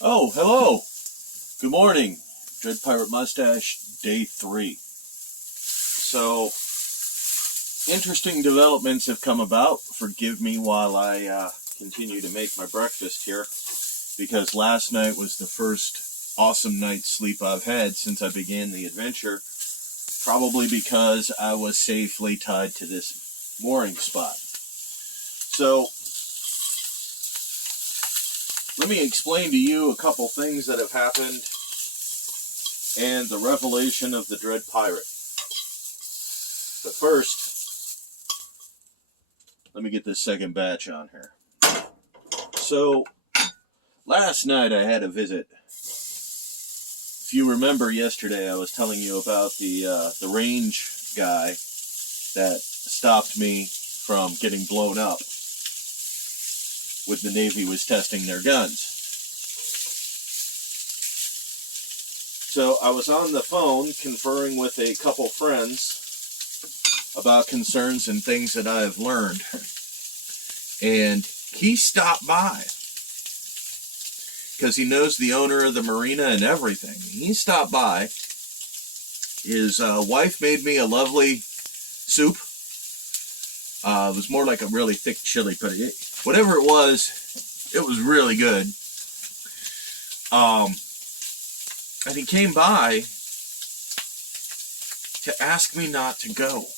Oh, hello. Good morning. Dread Pirate Mustache, day 3. So, interesting developments have come about. Forgive me while I continue to make my breakfast here, because last night was the first awesome night's sleep I've had since I began the adventure, probably because I was safely tied to this mooring spot. So, let me explain to you a couple things that have happened and the revelation of the Dread Pirate. But first, let me get this second batch on here. So, last night I had a visit. If you remember yesterday, I was telling you about the range guy that stopped me from getting blown up when the Navy was testing their guns. So I was on the phone conferring with a couple friends about concerns and things that I have learned. And he stopped by because he knows the owner of the marina and everything. He stopped by. His wife made me a lovely soup. It was more like a really thick chili, but whatever it was really good. And he came by to ask me not to go.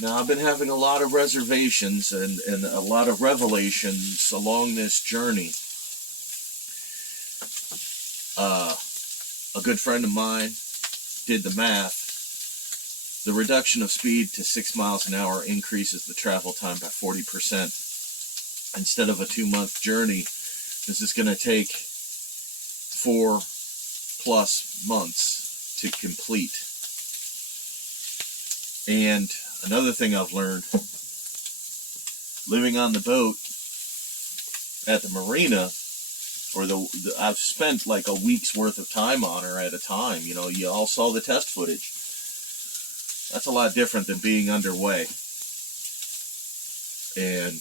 Now, I've been having a lot of reservations and a lot of revelations along this journey. A good friend of mine did the math. The reduction of speed to 6 miles an hour increases the travel time by 40%. Instead of a 2-month journey, this is going to take 4+ months to complete. And another thing I've learned, living on the boat at the marina, or I've spent like a week's worth of time on her at a time. You know, you all saw the test footage. That's a lot different than being underway. And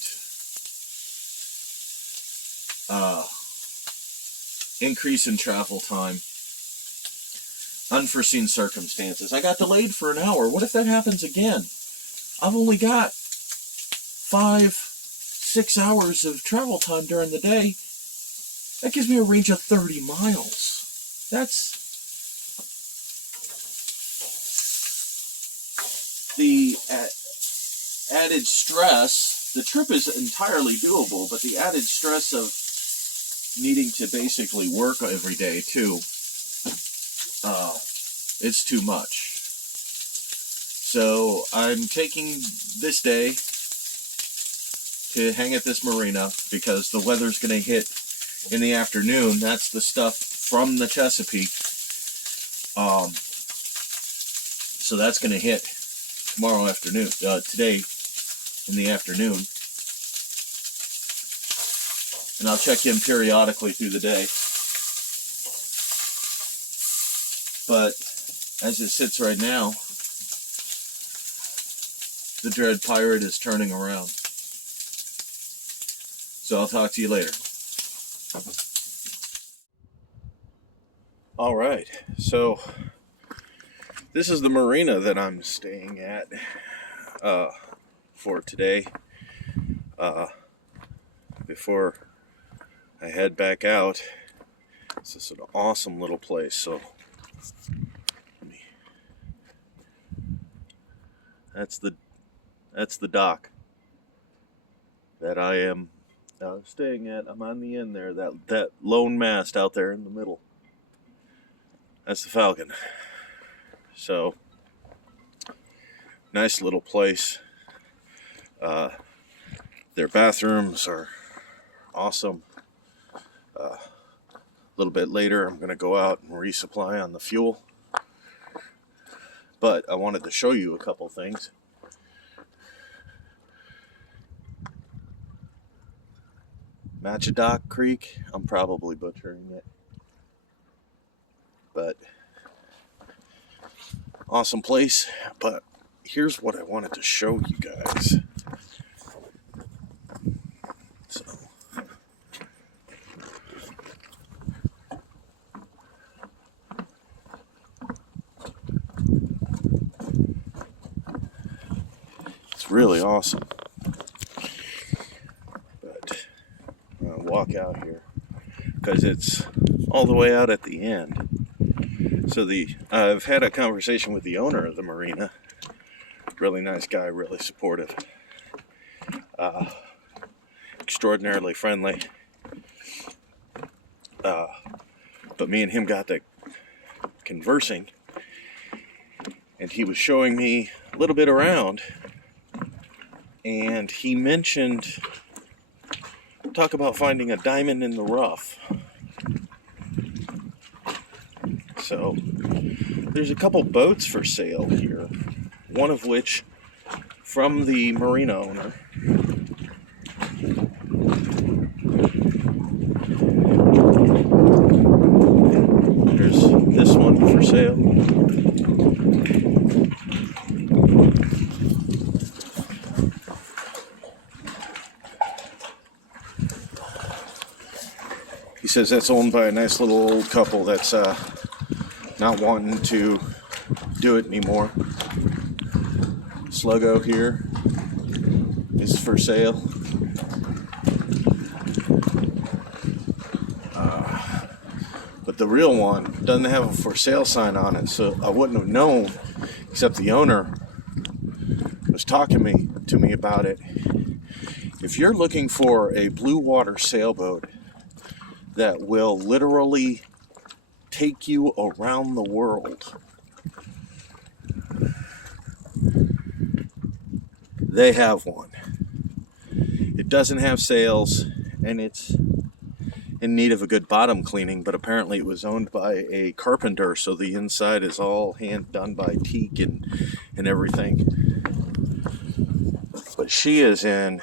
increase in travel time, unforeseen circumstances. I got delayed for an hour. What if that happens again? I've only got 5-6 hours of travel time during the day. That gives me a range of 30 miles. That's the added stress. The trip is entirely doable, but the added stress of needing to basically work every day too, it's too much. So I'm taking this day to hang at this marina because the weather's going to hit in the afternoon. That's the stuff from the Chesapeake. So that's going to hit tomorrow afternoon, today in the afternoon. And I'll check in periodically through the day. But as it sits right now, the Dread Pirate is turning around. So I'll talk to you later. Alright, so this is the marina that I'm staying at for today. Before I head back out, this is an awesome little place. So that's the dock that I am staying at. I'm on the end there, that lone mast out there in the middle. That's the Falcon. So nice little place. Their bathrooms are awesome. A little bit later, I'm going to go out and resupply on the fuel. But I wanted to show you a couple things. Matchadock Creek. I'm probably butchering it. But awesome place. But here's what I wanted to show you guys. So It's really awesome. But I'll walk out here because it's all the way out at the end. So I've had a conversation with the owner of the marina. Really nice guy, really supportive, extraordinarily friendly. But me and him got to conversing, and he was showing me a little bit around, and he mentioned, talk about finding a diamond in the rough. So there's a couple boats for sale here, one of which from the marina owner. There's this one for sale. He says that's owned by a nice little old couple that's not wanting to do it anymore. Sluggo here is for sale. But the real one doesn't have a for sale sign on it, so I wouldn't have known, except the owner was talking to me about it. If you're looking for a blue water sailboat that will literally take you around the world, they have one. It doesn't have sails, and it's in need of a good bottom cleaning, but apparently it was owned by a carpenter, so the inside is all hand done by teak and everything. But she is in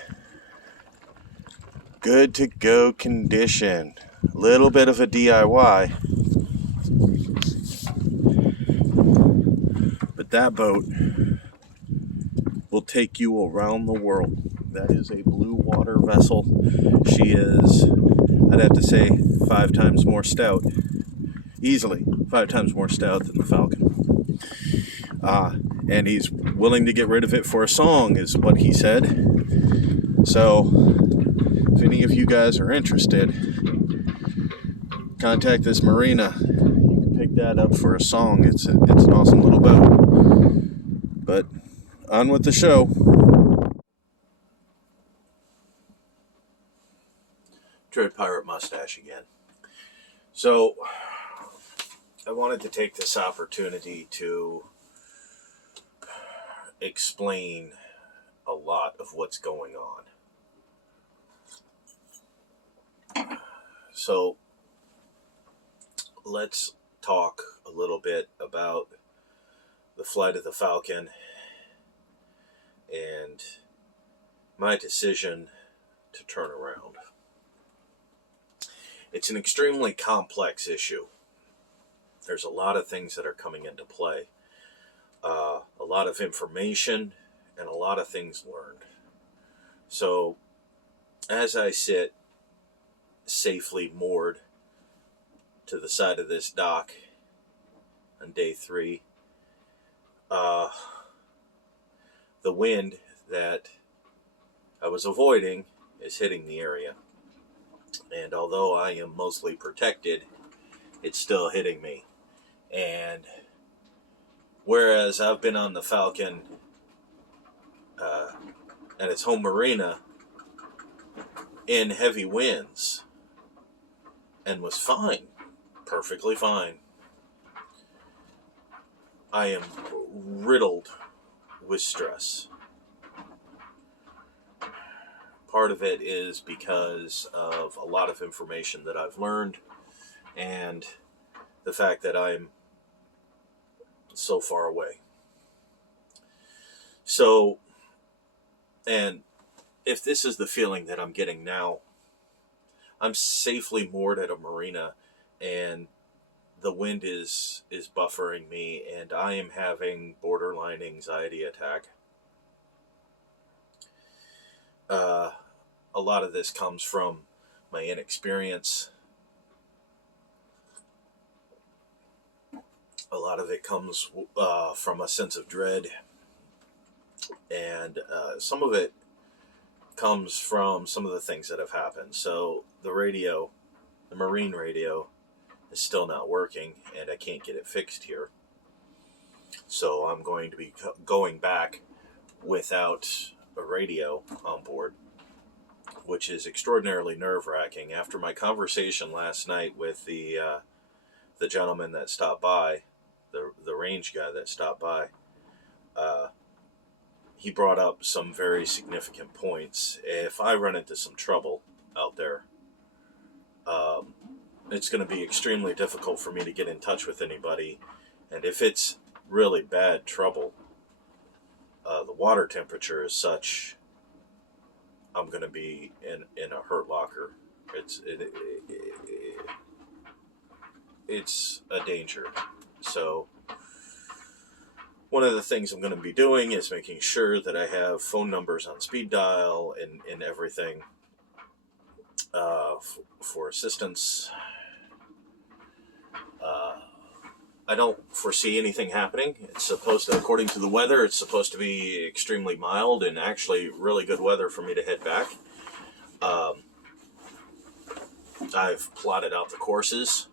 good to go condition. A little bit of a DIY, but that boat will take you around the world. That is a blue water vessel. She is, I'd have to say, 5 times more stout. Easily 5 times more stout than the Falcon. And he's willing to get rid of it for a song, is what he said. So, if any of you guys are interested, contact this marina. You can pick that up for a song. It's an awesome little boat. But on with the show. Dread Pirate Mustache again. So, I wanted to take this opportunity to explain a lot of what's going on. So, let's talk a little bit about the flight of the Falcon and my decision to turn around. It's an extremely complex issue. There's a lot of things that are coming into play. A lot of information and a lot of things learned. So, as I sit safely moored to the side of this dock on day 3, the wind that I was avoiding is hitting the area. And although I am mostly protected, it's still hitting me. And whereas I've been on the Falcon at its home marina in heavy winds and was fine, perfectly fine, I am riddled with stress. Part of it is because of a lot of information that I've learned and the fact that I'm so far away. So, and if this is the feeling that I'm getting now, I'm safely moored at a marina and the wind is buffering me and I am having borderline anxiety attack. A lot of this comes from my inexperience. A lot of it comes from a sense of dread. And some of it comes from some of the things that have happened. So the radio, the marine radio, is still not working, and I can't get it fixed here. So I'm going to be going back without a radio on board, which is extraordinarily nerve-wracking. After my conversation last night with the gentleman that stopped by, the range guy that stopped by, uh, he brought up some very significant points. If I run into some trouble out there, um, it's going to be extremely difficult for me to get in touch with anybody. And if it's really bad trouble, the water temperature is such, I'm going to be in a hurt locker. It's a danger. So one of the things I'm going to be doing is making sure that I have phone numbers on speed dial and everything for assistance. I don't foresee anything happening. It's supposed to, according to the weather, it's supposed to be extremely mild and actually really good weather for me to head back. I've plotted out the courses,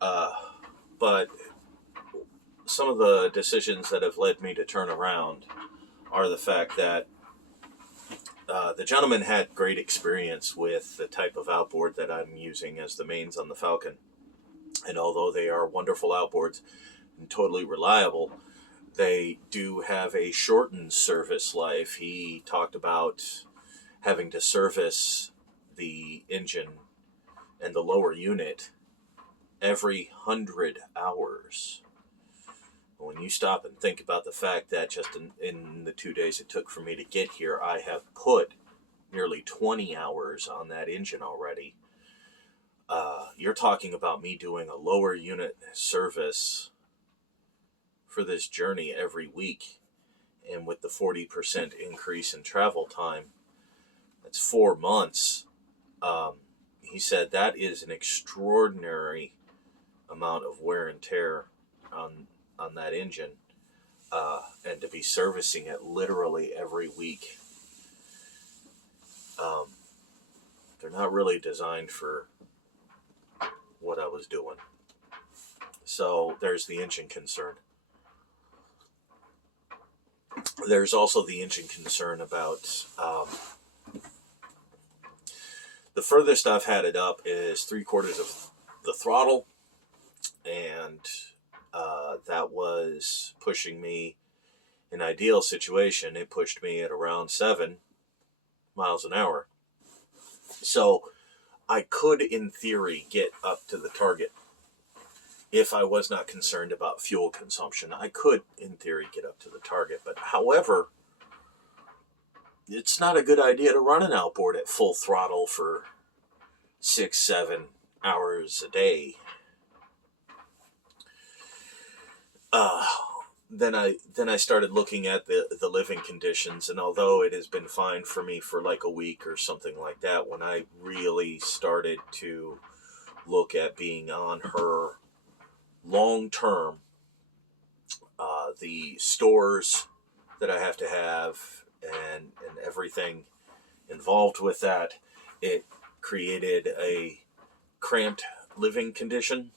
but some of the decisions that have led me to turn around are the fact that the gentleman had great experience with the type of outboard that I'm using as the mains on the Falcon. And although they are wonderful outboards and totally reliable, they do have a shortened service life. He talked about having to service the engine and the lower unit every 100 hours. When you stop and think about the fact that just in the 2 days it took for me to get here, I have put nearly 20 hours on that engine already. You're talking about me doing a lower unit service for this journey every week. And with the 40% increase in travel time, that's 4 months. He said that is an extraordinary amount of wear and tear on that engine. And to be servicing it literally every week. They're not really designed for what I was doing. So there's the engine concern. There's also the engine concern about the furthest I've had it up is 3/4 of the throttle, and that was pushing me. In an ideal situation, it pushed me at around 7 miles an hour. So I could, in theory, get up to the target. If I was not concerned about fuel consumption, I could, in theory, get up to the target. But however, it's not a good idea to run an outboard at full throttle for 6-7 hours a day. Then I started looking at the living conditions, and although it has been fine for me for like a week or something like that, when I really started to look at being on her long term, the stores that I have to have and everything involved with that, it created a cramped living condition.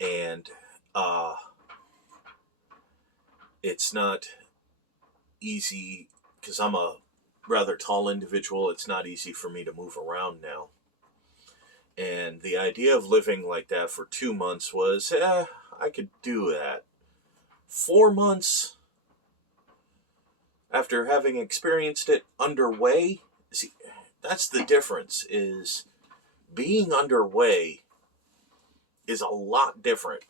And it's not easy because I'm a rather tall individual. It's not easy for me to move around now. And the idea of living like that for 2 months was, I could do that. 4 months after having experienced it underway, see, that's the difference, is being underway is a lot different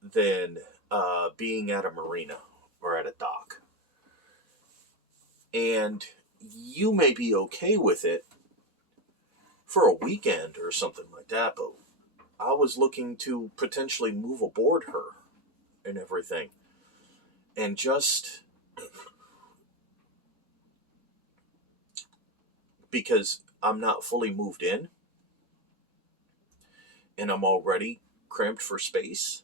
than being at a marina or at a dock. And you may be okay with it for a weekend or something like that, but I was looking to potentially move aboard her and everything. And just because I'm not fully moved in and I'm already cramped for space,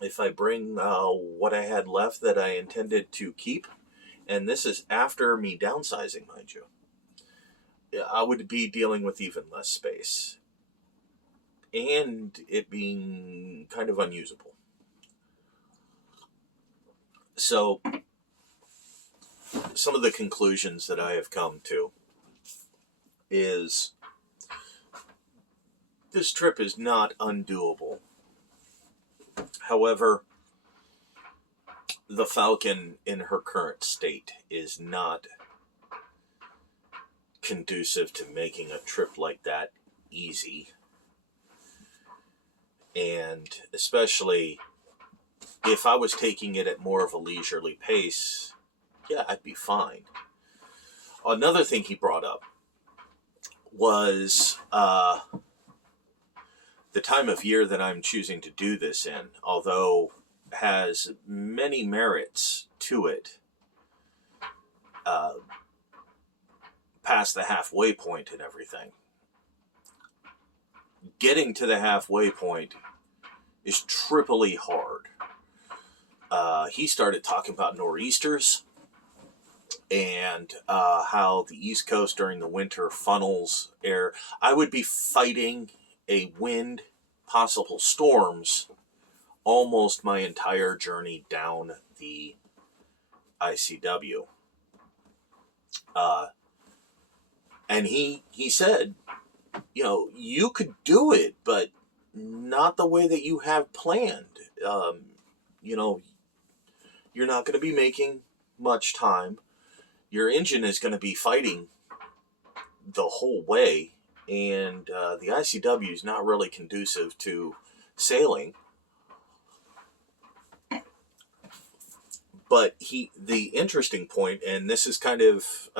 if I bring what I had left that I intended to keep, and this is after me downsizing, mind you, I would be dealing with even less space and it being kind of unusable. So, some of the conclusions that I have come to is this trip is not undoable. However, the Falcon in her current state is not conducive to making a trip like that easy. And especially if I was taking it at more of a leisurely pace, yeah, I'd be fine. Another thing he brought up was the time of year that I'm choosing to do this in, although has many merits to it, past the halfway point and everything. Getting to the halfway point is triply hard. He started talking about nor'easters and how the East Coast during the winter funnels air. I would be fighting a wind, possible storms, almost my entire journey down the ICW. And he said, you could do it, but not the way that you have planned. You're not going to be making much time. Your engine is going to be fighting the whole way, and the ICW is not really conducive to sailing. But the interesting point, and this is kind of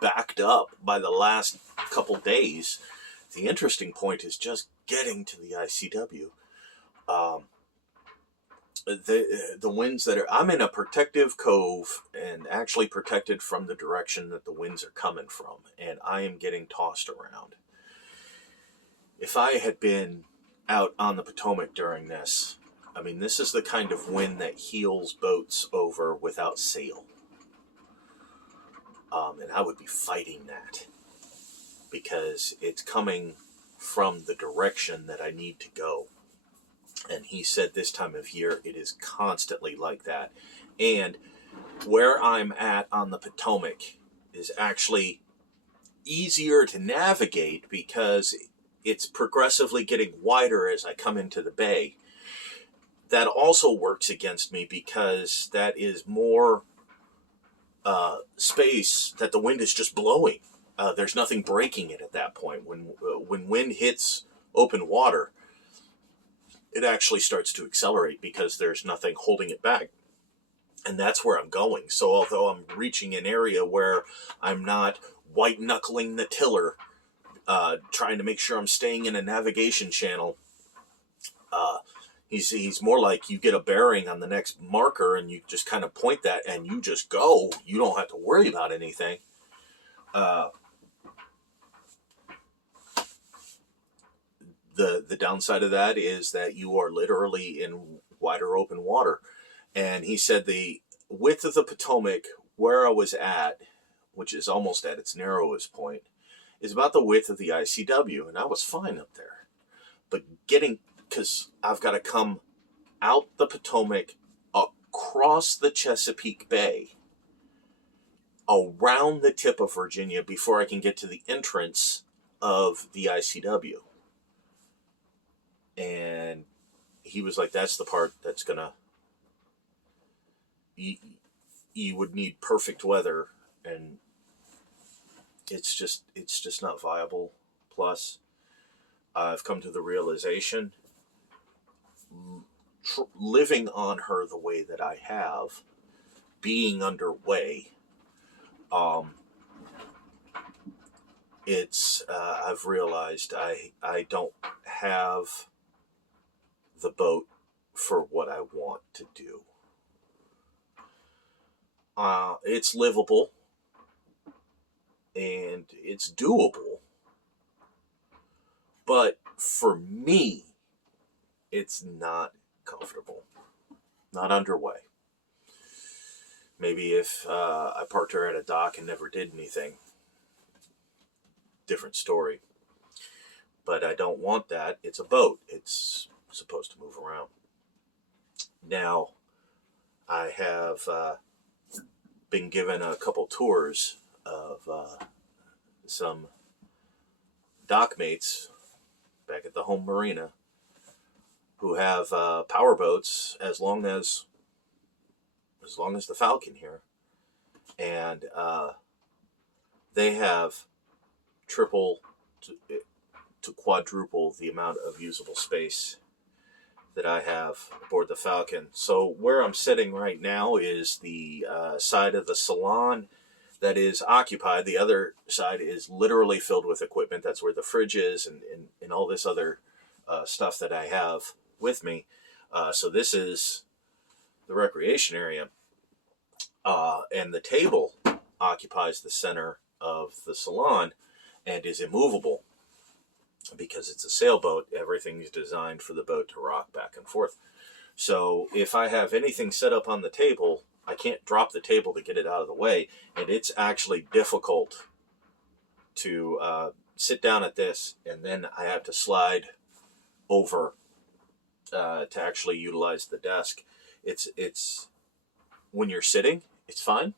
backed up by the last couple days, the interesting point is just getting to the ICW. The winds that are, I'm in a protective cove and actually protected from the direction that the winds are coming from, and I am getting tossed around. If I had been out on the Potomac during this, I mean, this is the kind of wind that heels boats over without sail. And I would be fighting that because it's coming from the direction that I need to go. And he said this time of year, it is constantly like that. And where I'm at on the Potomac is actually easier to navigate because it's progressively getting wider as I come into the bay. That also works against me because that is more space that the wind is just blowing. There's nothing breaking it at that point. When wind hits open water, it actually starts to accelerate because there's nothing holding it back. And that's where I'm going. So although I'm reaching an area where I'm not white-knuckling the tiller, trying to make sure I'm staying in a navigation channel, he's more like you get a bearing on the next marker and you just kind of point that and you just go. You don't have to worry about anything. The downside of that is that you are literally in wider open water. And he said the width of the Potomac, where I was at, which is almost at its narrowest point, is about the width of the ICW. And I was fine up there. But because I've got to come out the Potomac, across the Chesapeake Bay, around the tip of Virginia before I can get to the entrance of the ICW. And he was like, that's the part that's gonna, you would need perfect weather, and it's just not viable. Plus, I've come to the realization, living on her the way that I have, being underway, I've realized I don't have the boat for what I want to do. It's livable and it's doable, but for me, it's not comfortable, not underway. Maybe if I parked her at a dock and never did anything, different story. But I don't want that. It's a boat. It's supposed to move around. Now, I have been given a couple tours of some dock mates back at the home marina who have power boats as long as the Falcon here, and they have triple to quadruple the amount of usable space that I have aboard the Falcon. So where I'm sitting right now is the side of the salon that is occupied. The other side is literally filled with equipment. That's where the fridge is and all this other stuff that I have with me. So this is the recreation area. And the table occupies the center of the salon and is immovable because it's a sailboat. Everything is designed for the boat to rock back and forth. So if I have anything set up on the table, I can't drop the table to get it out of the way, and it's actually difficult to sit down at this, and then I have to slide over to actually utilize the desk. It's when you're sitting, it's fine,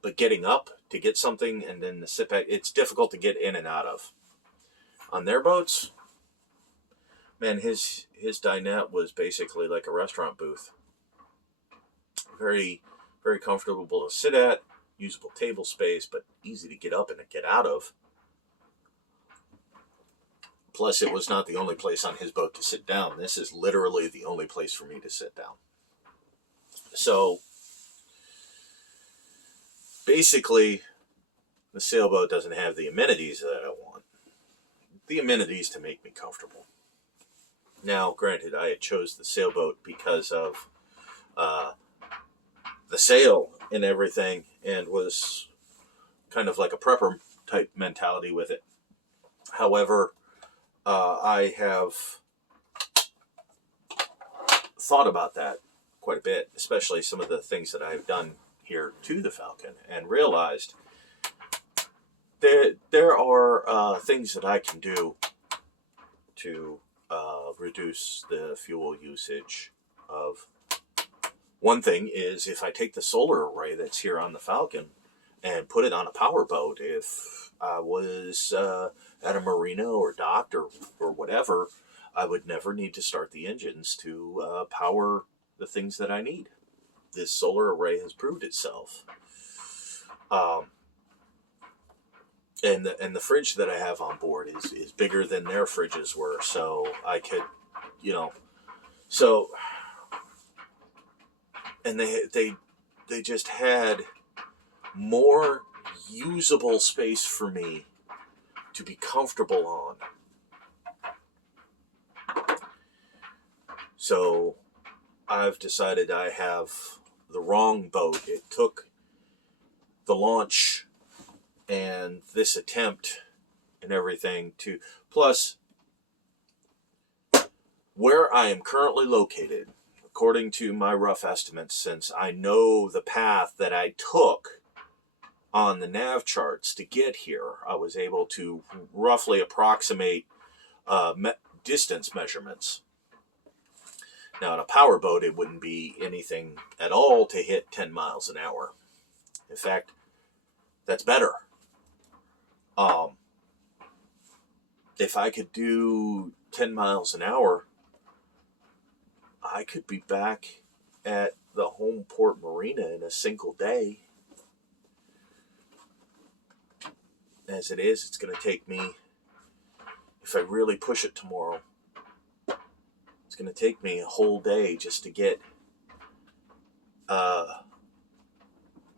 but getting up to get something and then to sit back, it's difficult to get in and out of. On their boats, man, his dinette was basically like a restaurant booth. Very, very comfortable to sit at, usable table space, but easy to get up and to get out of. Plus, it was not the only place on his boat to sit down. This is literally the only place for me to sit down. So, basically, the sailboat doesn't have the amenities that I want. The amenities to make me comfortable. Now, granted, I had chose the sailboat because of the sail and everything, and was kind of like a prepper type mentality with it. However, I have thought about that quite a bit, especially some of the things that I've done here to the Falcon, and realized there are things that I can do to reduce the fuel usage of. One thing is, if I take the solar array that's here on the Falcon and put it on a power boat, if I was at a marina or docked or whatever, I would never need to start the engines to power the things that I need. This solar array has proved itself. And the fridge that I have on board is bigger than their fridges were, so I could, so, and they just had more usable space for me to be comfortable on. So I've decided I have the wrong boat. It took the launch and this attempt and everything to, plus where I am currently located, according to my rough estimates, since I know the path that I took on the nav charts to get here, I was able to roughly approximate distance measurements. Now, in a power boat, it wouldn't be anything at all to hit 10 miles an hour. In fact, that's better. If I could do 10 miles an hour, I could be back at the home port marina in a single day. As it is, it's going to take me, if I really push it tomorrow, it's going to take me a whole day just to get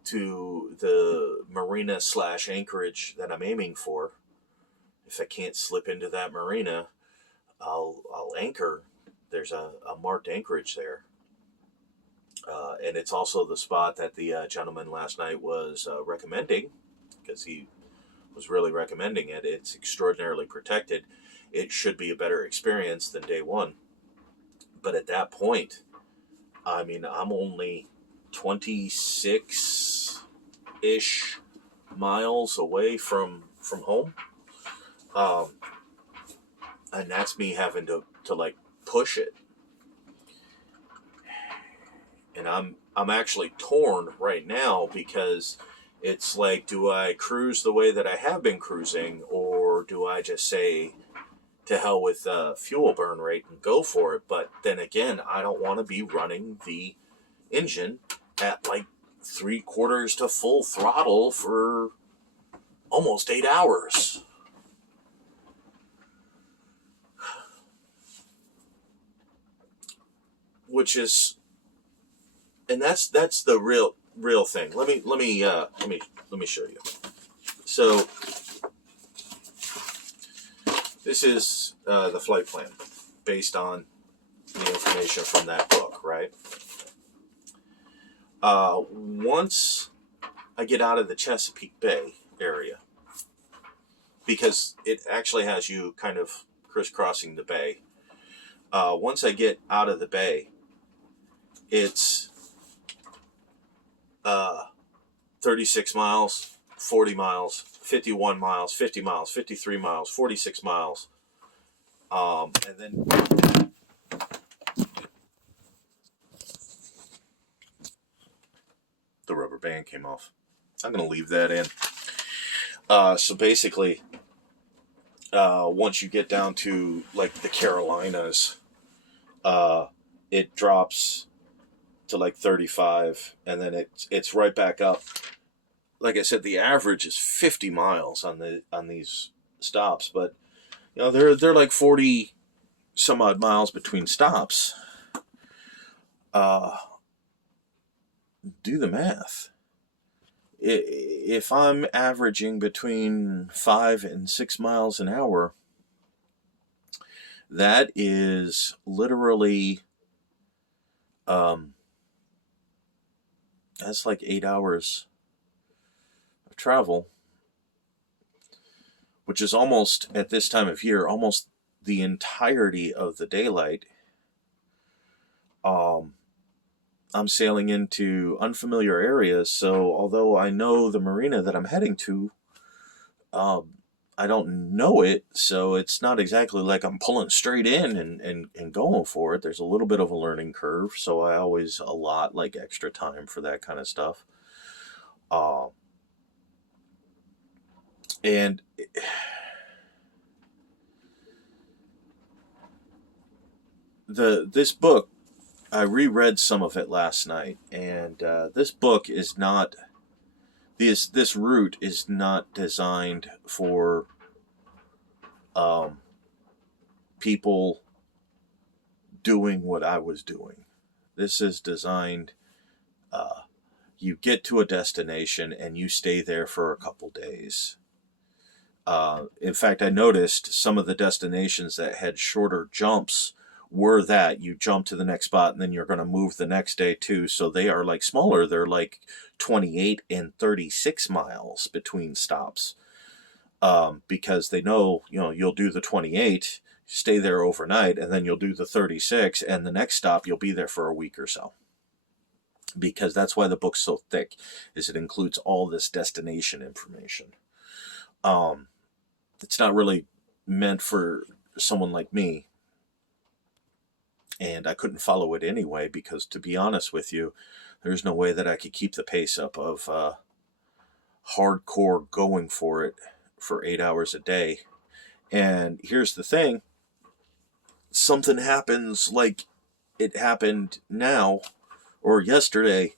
to the marina / anchorage that I'm aiming for. If I can't slip into that marina, I'll anchor. There's a marked anchorage there. And it's also the spot that the gentleman last night was recommending, because he was really recommending it. It's extraordinarily protected. It should be a better experience than day one. But at that point, I mean, I'm only 26-ish miles away from home. Um, and that's me having to like push it. And I'm actually torn right now because it's like, do I cruise the way that I have been cruising, or do I just say to hell with fuel burn rate and go for it? But then again, I don't want to be running the engine at like 3/4 to full throttle for almost 8 hours. Which is, and that's the real thing. Let me show you. So this is the flight plan based on the information from that book, right? Once I get out of the Chesapeake Bay area, because it actually has you kind of crisscrossing the bay. Once I get out of the bay, it's 36 miles, 40 miles, 51 miles, 50 miles, 53 miles, 46 miles. And then the rubber band came off. I'm going to leave that in. So basically, once you get down to like the Carolinas, it drops to like 35, and then it's right back up. Like I said, the average is 50 miles on these stops, but you know they're like 40 some odd miles between stops. Do the math. If I'm averaging between 5 and 6 miles an hour, that is literally that's like 8 hours of travel, which is almost, at this time of year, almost the entirety of the daylight. I'm sailing into unfamiliar areas, so although I know the marina that I'm heading to, I don't know it, so it's not exactly like I'm pulling straight in and going for it. There's a little bit of a learning curve, so I always allot like extra time for that kind of stuff. And this book, I reread some of it last night, and this book is not, this route is not designed for people doing what I was doing. This is designed, you get to a destination and you stay there for a couple days. In fact, I noticed some of the destinations that had shorter jumps were that you jump to the next spot and then you're going to move the next day too. So they are like smaller. They're like 28 and 36 miles between stops, because they know, you know, you'll do the 28, stay there overnight, and then you'll do the 36, and the next stop you'll be there for a week or so. Because that's why the book's so thick, is it includes all this destination information. It's not really meant for someone like me, and I couldn't follow it anyway, because to be honest with you, there's no way that I could keep the pace up of hardcore going for it for 8 hours a day. And here's the thing, something happens like it happened now or yesterday.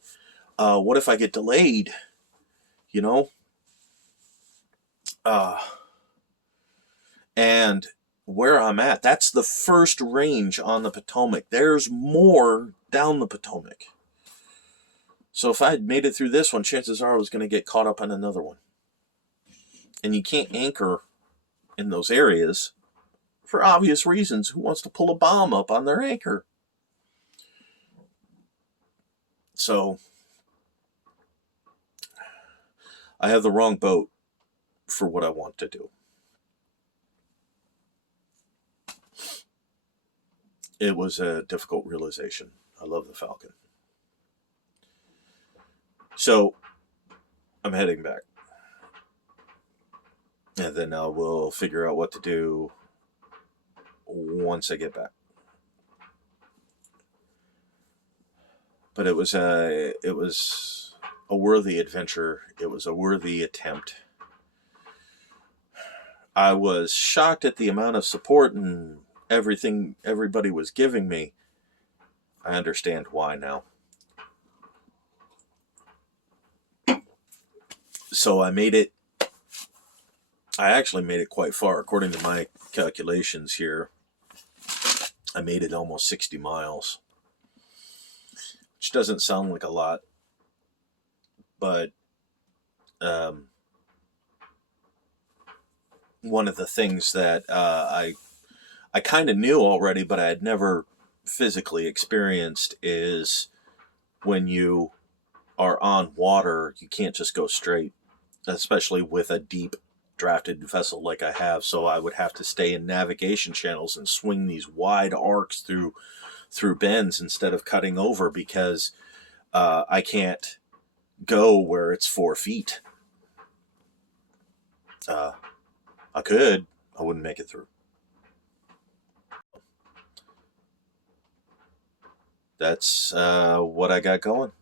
What if I get delayed? You know? And where I'm at, that's the first range on the Potomac. There's more down the Potomac. So if I had made it through this one, chances are I was going to get caught up on another one. And you can't anchor in those areas for obvious reasons. Who wants to pull a bomb up on their anchor? So I have the wrong boat for what I want to do. it was a difficult realization. I love the Falcon. So I'm heading back. And then I will figure out what to do once I get back. But it was a worthy adventure. It was a worthy attempt. I was shocked at the amount of support and everything everybody was giving me. I understand why now. So I actually made it quite far. According to my calculations here, I made it almost 60 miles, which doesn't sound like a lot, but one of the things that I kind of knew already, but I had never physically experienced, is when you are on water, you can't just go straight, especially with a deep drafted vessel like I have. So I would have to stay in navigation channels and swing these wide arcs through bends instead of cutting over, because I can't go where it's 4 feet. I could, I wouldn't make it through. That's what I got going.